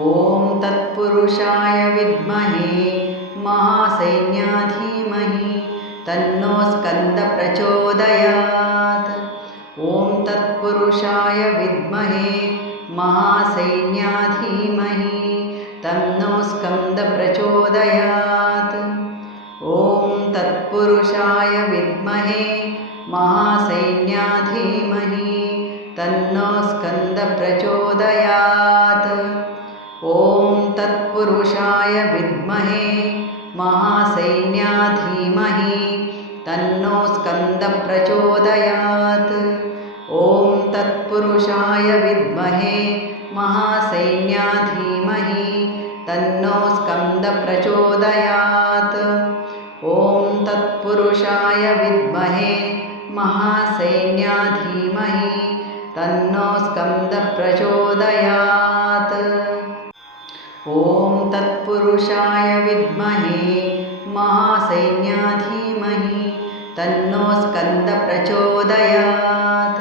ॐ तत्पुरुषाय विद्महे महासैन्याय धीमहि तन्नो स्कन्दः प्रचोदयात्। ॐ तत्पुरुषाय विद्महे महासैन्याय धीमहि तन्नो स्कन्दः प्रचोदयात्। ॐ तत्पुरुषाय विद्महे महासैन्याय धीमहि तन्नो स्कन्दः प्रचोदयात्। ॐ तत्पुरुषाय विद्महे महासैन्याय धीमहि तन्नो स्कन्दः प्रचोदयात्। ॐ तत्पुरुषाय विद्महे महासैन्याय धीमहि तन्नो स्कन्दः प्रचोदयात्। ॐ तत्पुरुषाय विद्महे महासैन्याय धीमहि तन्नो स्कन्दः प्रचोदयात्। ॐ तत्पुरुषाय विद्महे महासैन्याय धीमहि तन्नो स्कन्दः प्रचोदयात्।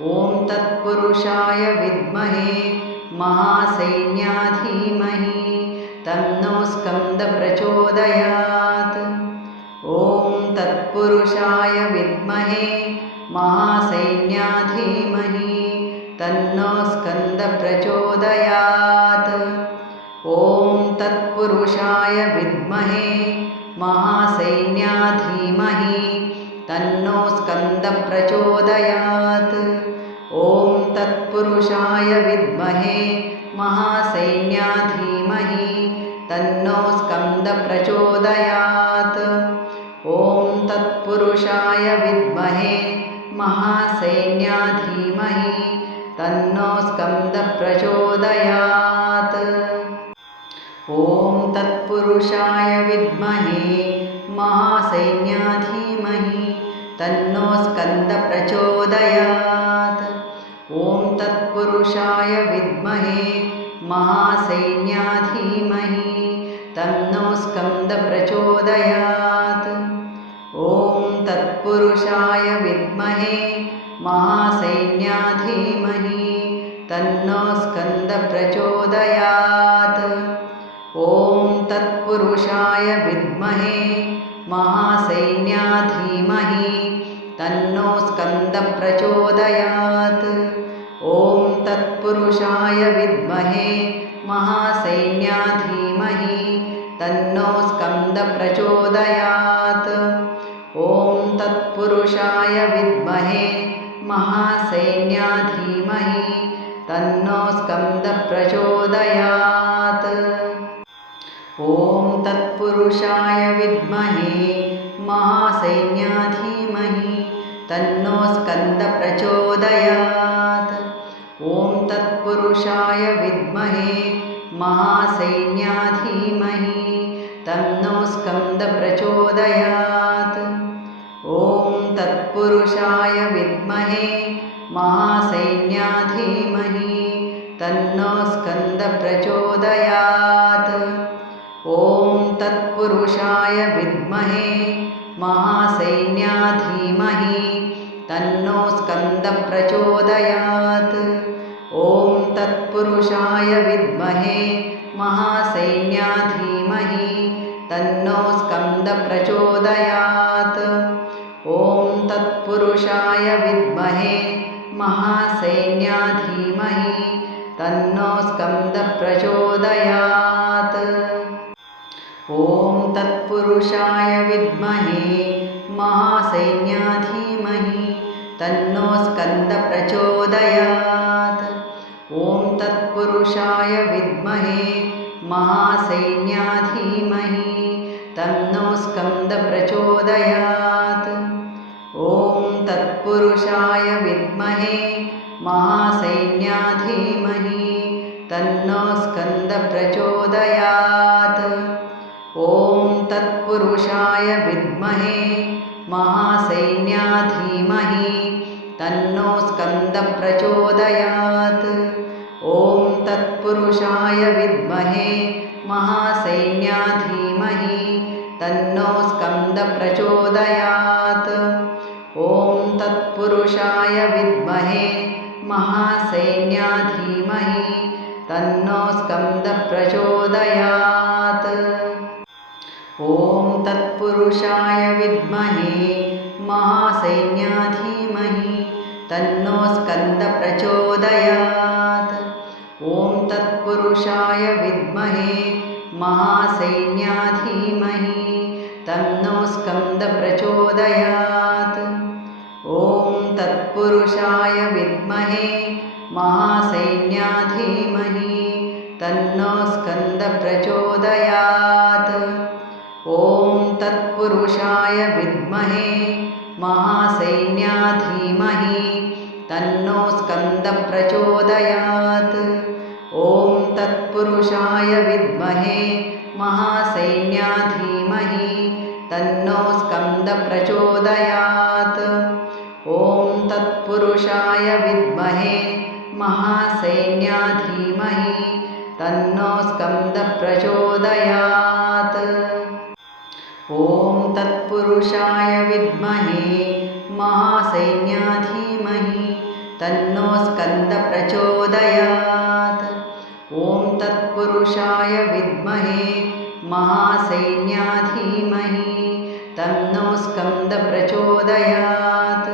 ॐ तत्पुरुषाय विद्महे महासैन्याय धीमहि तन्नो स्कन्दः प्रचोदयात्। ॐ तत्पुरुषाय विद्महे महासैन्याय धीमहि तन्नो स्कन्दः प्रचोदयात्। ॐ तत्पुरुषाय विद्महे महासैन्याय धीमहि तन्नो स्कन्दः प्रचोदयात्। ॐ तत्पुरुषाय विद्महे महासैन्याय धीमहि तन्नो स्कन्दः प्रचोदयात्। ॐ तत्पुरुषाय विद्महे महासैन्याय धीमहि तन्नो स्कन्दः प्रचोदयात्। ॐ तत्पुरुषाय विद्महे महासैन्याय धीमहि तन्नो स्कन्दः प्रचोदयात्। ॐ तत्पुरुषाय विद्महे महासैन्याय धीमहि तन्नो स्कन्दः प्रचोदयात्। ॐ तत्पुरुषाय विद्महे महासैन्याय धीमहि तन्नो स्कन्दः प्रचोदयात्। ॐ तत्पुरुषाय विद्महे महासैन्याय धीमहि तन्नो स्कन्दः प्रचोदयात्। ॐ तत्पुरुषाय विद्महे महासैन्याय धीमहि तन्नो स्कन्दः प्रचोदयात्। ॐ तत्पुरुषाय विद्महे महासैन्याय धीमहि तन्नो स्कन्दः प्रचोदयात्। ॐ तत्पुरुषाय विद्महे महासैन्याय धीमहि तन्नो स्कन्दः प्रचोदयात्। ॐ तत्पुरुषाय विद्महे महासैन्याय धीमहि तन्नो स्कन्दः प्रचोदयात्। ॐ तत्पुरुषाय विद्महे महासैन्याय धीमहि तन्नो स्कन्दः प्रचोदयात्। ॐ तत्पुरुषाय विद्महे महासैन्याय धीमहि तन्नो स्कन्दः प्रचोदयात्। ॐ तत्पुरुषाय विद्महे महासैन्याय धीमहि तन्नो स्कन्दः प्रचोदयात्। ॐ तत्पुरुषाय विद्महे महासैन्याय धीमहि तन्नो स्कन्दः प्रचोदयात्। ॐ तत्पुरुषाय विद्महे महासैन्याय धीमहि तन्नो स्कन्दः प्रचोदयात्। ॐ तत्पुरुषाय विद्महे महासैन्याय धीमहि तन्नो स्कन्दः प्रचोदयात्। ॐ तत्पुरुषाय विद्महे महासैन्याय धीमहि तन्नो स्कन्दः प्रचोदयात्। ॐ तत्पुरुषाय विद्महे महासैन्याय धीमहि तन्नो स्कन्दः प्रचोदयात्। ॐ तत्पुरुषाय विद्महे महासैन्याय धीमहि तन्नो स्कन्दः प्रचोदयात्। ॐ तत्पुरुषाय विद्महे महासैन्याय धीमहि तन्नो स्कन्दः प्रचोदयात्। ॐ तत्पुरुषाय विद्महे महासैन्याय धीमहि तन्नो स्कन्दः प्रचोदयात्। ॐ तत्पुरुषाय विद्महे महासैन्याय धीमहि तन्नो स्कन्दः प्रचोदयात्। ॐ तत्पुरुषाय विद्महे महासैन्याय धीमहि तन्नो स्कन्दः प्रचोदयात्। ॐ तत्पुरुषाय विद्महे महासैन्याय धीमहि तन्नो स्कन्दः प्रचोदयात्। ॐ तत्पुरुषाय विद्महे महासैन्याय धीमहि तन्नो स्कन्दः प्रचोदयात्। ॐ तत्पुरुषाय विद्महे महासैन्याय धीमहि तन्नो स्कन्दः प्रचोदयात्। ॐ तत्पुरुषाय विद्महे महासैन्याय धीमहि तन्नो स्कन्दः प्रचोदयात्। ॐ तत्पुरुषाय विद्महे महासैन्याय धीमहि तन्नो स्कन्दः प्रचोदयात्।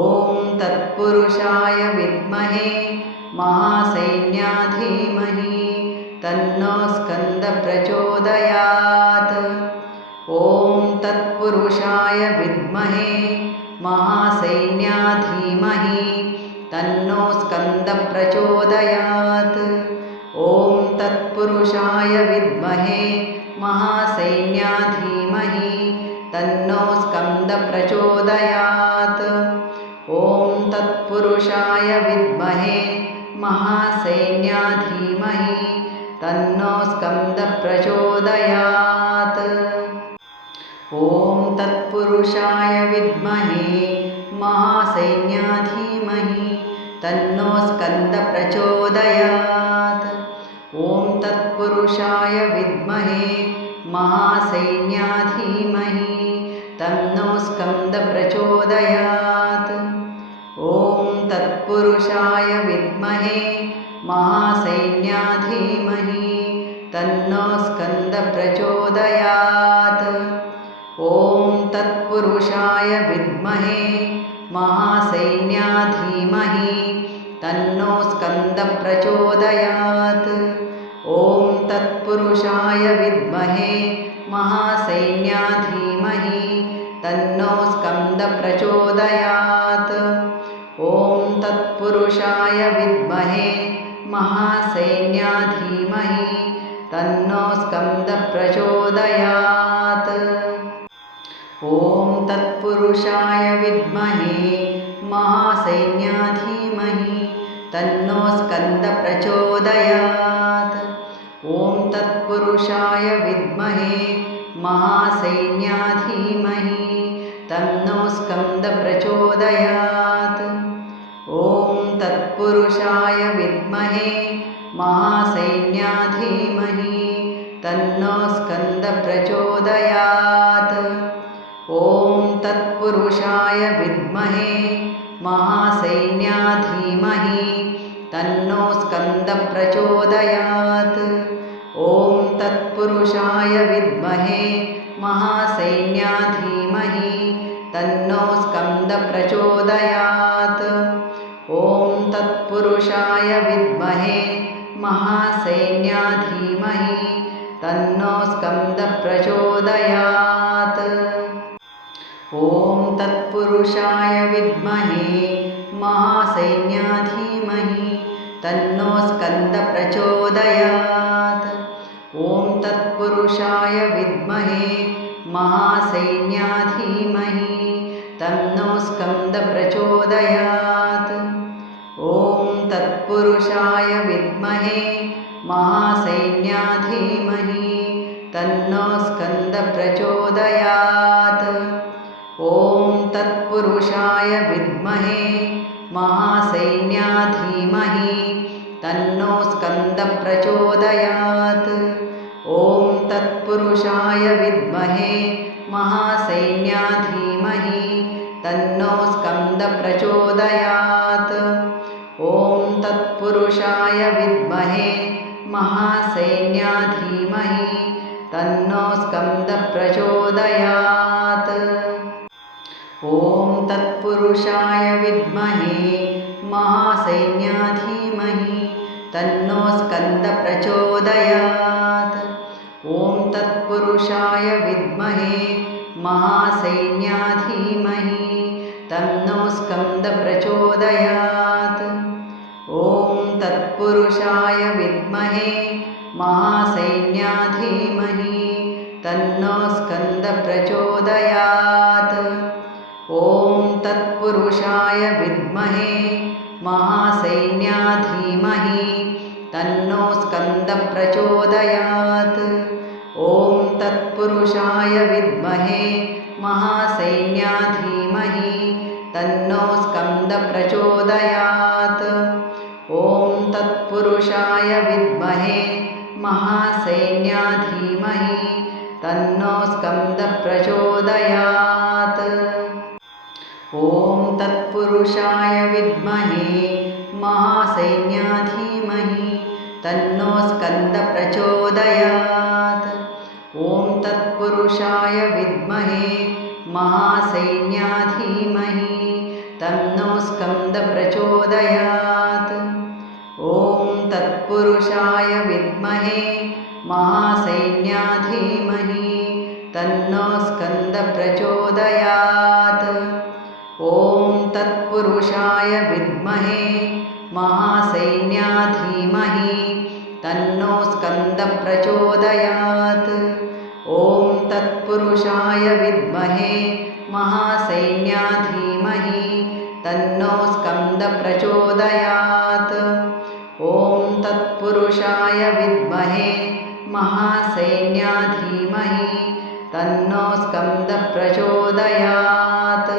ॐ तत्पुरुषाय विद्महे महासैन्याय धीमहि तन्नो स्कन्दः प्रचोदयात्। ॐ तत्पुरुषाय विद्महे महासैन्याय धीमहि तन्नो स्कन्दः प्रचोदयात्। ॐ तत्पुरुषाय विद्महे महासैन्याय धीमहि तन्नो स्कन्दः प्रचोदयात्। ॐ तत्पुरुषाय विद्महे महासैन्याय धीमहि तन्नो स्कन्दः प्रचोदयात्। ॐ तत्पुरुषाय विद्महे महासैन्याय धीमहि तन्नो स्कन्दः प्रचोदयात्। ॐ तत्पुरुषाय विद्महे महासैन्याय धीमहि तन्नो स्कन्दः प्रचोदयात्। ॐ तत्पुरुषाय विद्महे महासैन्याय धीमहि तन्नो स्कन्दः प्रचोदयात्। ॐ तत्पुरुषाय विद्महे महासैन्याय धीमहि तन्नो स्कन्दः प्रचोदयात्। ॐ तत्पुरुषाय विद्महे महासैन्याय धीमहि तन्नो स्कन्दः प्रचोदयात्। ॐ तत्पुरुषाय विद्महे महासैन्याय धीमहि तन्नो स्कन्दः प्रचोदयात्। ॐ तत्पुरुषाय विद्महे महासैन्याय धीमहि तन्नो स्कन्दः प्रचोदयात्। ॐ तत्पुरुषाय विद्महे महासैन्याय धीमहि तन्नो स्कन्दः प्रचोदयात्। ॐ तत्पुरुषाय विद्महे महासैन्याय धीमहि तन्नो स्कन्दः प्रचोदयात्। ॐ तत्पुरुषाय विद्महे महासैन्याय धीमहि तन्नो स्कन्दः प्रचोदयात्। ॐ तत्पुरुषाय विद्महे महासैन्याय धीमहि तन्नो स्कन्दः प्रचोदयात्। ॐ तत्पुरुषाय विद्महे महासैन्याय धीमहि तन्नो स्कन्दः प्रचोदयात्। ॐ तत्पुरुषाय विद्महे महासैन्याय धीमहि तन्नो स्कन्दः प्रचोदयात्। ॐ तत्पुरुषाय विद्महे महासैन्याय धीमहि तन्नो स्कन्दः प्रचोदयात्। ॐ तत्पुरुषाय विद्महे महासैन्याय धीमहि तन्नो स्कन्दः प्रचोदयात्। ॐ तत्पुरुषाय विद्महे महासैन्याय धीमहि तन्नो स्कन्दः प्रचोदयात्। ॐ तत्पुरुषाय विद्महे महासैन्याय धीमहि तन्नो स्कन्दः प्रचोदयात्। ॐ तत्पुरुषाय विद्महे महासैन्याय धीमहि तन्नो स्कन्दः प्रचोदयात्। ॐ तत्पुरुषाय विद्महे महासैन्याय धीमहि तन्नो स्कन्दः प्रचोदयात्। ॐ तत्पुरुषाय विद्महे महासैन्याय धीमहि तन्नो स्कन्दः प्रचोदयात्। ॐ तत्पुरुषाय विद्महे महासैन्याय धीमहि तन्नो स्कन्दः प्रचोदयात्। ॐ तत्पुरुषाय विद्महे महासैन्याय धीमहि तन्नो स्कन्दः प्रचोदयात्। ॐ तत्पुरुषाय विद्महे महासैन्याय धीमहि तन्नो स्कन्दः प्रचोदयात्। ॐ तत्पुरुषाय विद्महे महासैन्याय धीमहि तन्नो स्कन्दः प्रचोदयात्। ॐ तत्पुरुषाय विद्महे महासैन्याय धीमहि तन्नो स्कन्दः प्रचोदयात्। ॐ तत्पुरुषाय विद्महे महासैन्याय धीमहि तन्नो स्कन्दः प्रचोदयात्। ॐ तत्पुरुषाय विद्महे महासैन्याय धीमहि तन्नो स्कन्दः प्रचोदयात्। ॐ तत्पुरुषाय विद्महे महासैन्याय धीमहि तन्नो स्कन्दः प्रचोदयात्। ॐ तत्पुरुषाय विद्महे महासैन्याय धीमहि तन्नो स्कन्दः प्रचोदयात्। ॐ तत्पुरुषाय विद्महे महासैन्याय धीमहि तन्नो स्कन्दः प्रचोदयात्।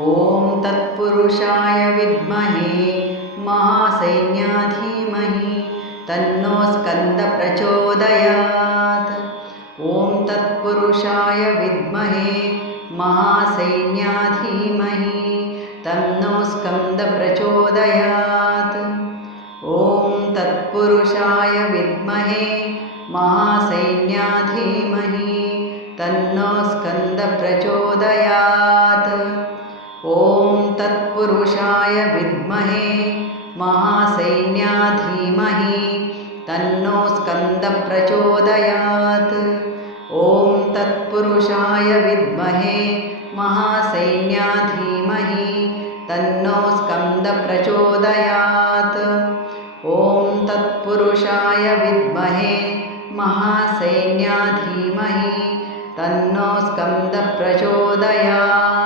ॐ तत्पुरुषाय विद्महे महासैन्याय धीमहि तन्नो स्कन्दः प्रचोदयात्। ॐ तत्पुरुषाय विद्महे महासैन्याय धीमहि तन्नो स्कन्दः प्रचोदयात्। ॐ तत्पुरुषाय विद्महे महासैन्याय धीमहि तन्नो स्कन्दः प्रचोदयात्। ॐ तत्पुरुषाय विद्महे महासैन्याय धीमहि तन्नो स्कन्दः प्रचोदयात्। ॐ तत्पुरुषाय विद्महे महासैन्याय धीमहि तन्नो स्कन्दः प्रचोदयात्। ॐ तत्पुरुषाय विद्महे महासैन्याय धीमहि तन्नो स्कन्दः प्रचोदयात्।